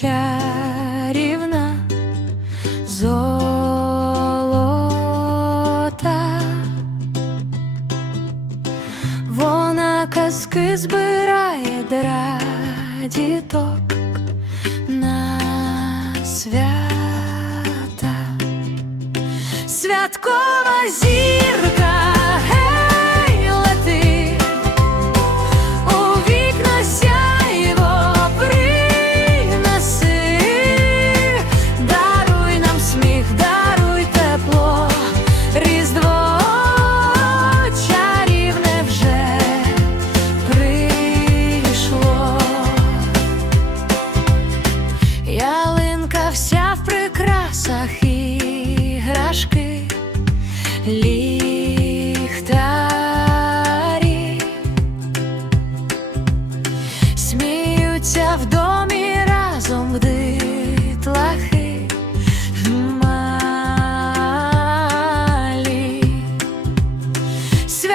чарівна золота. Вона казки збирає дра діток на свята. Святкова зірка,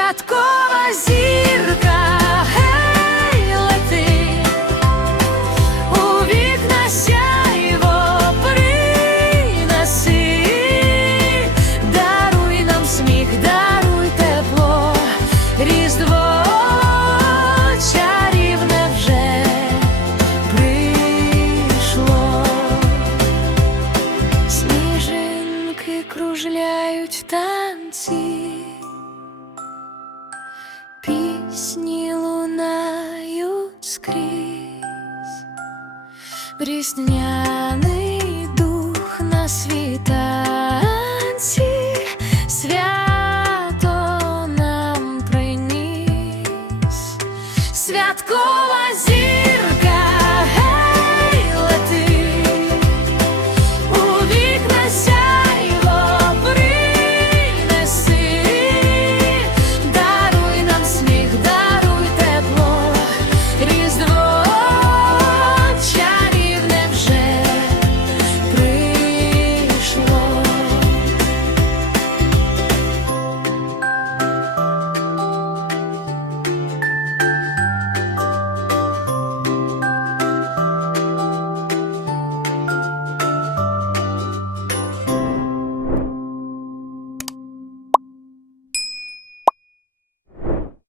Святкова зірка, гей, лети, у вікна приноси, даруй нам сміх, даруй тепло, різдво чарівне вже прийшло. Сніжинки кружляють танці, пісні лунають скрізь, брісняний дух на світанці, свято нам приніс, святкова зі.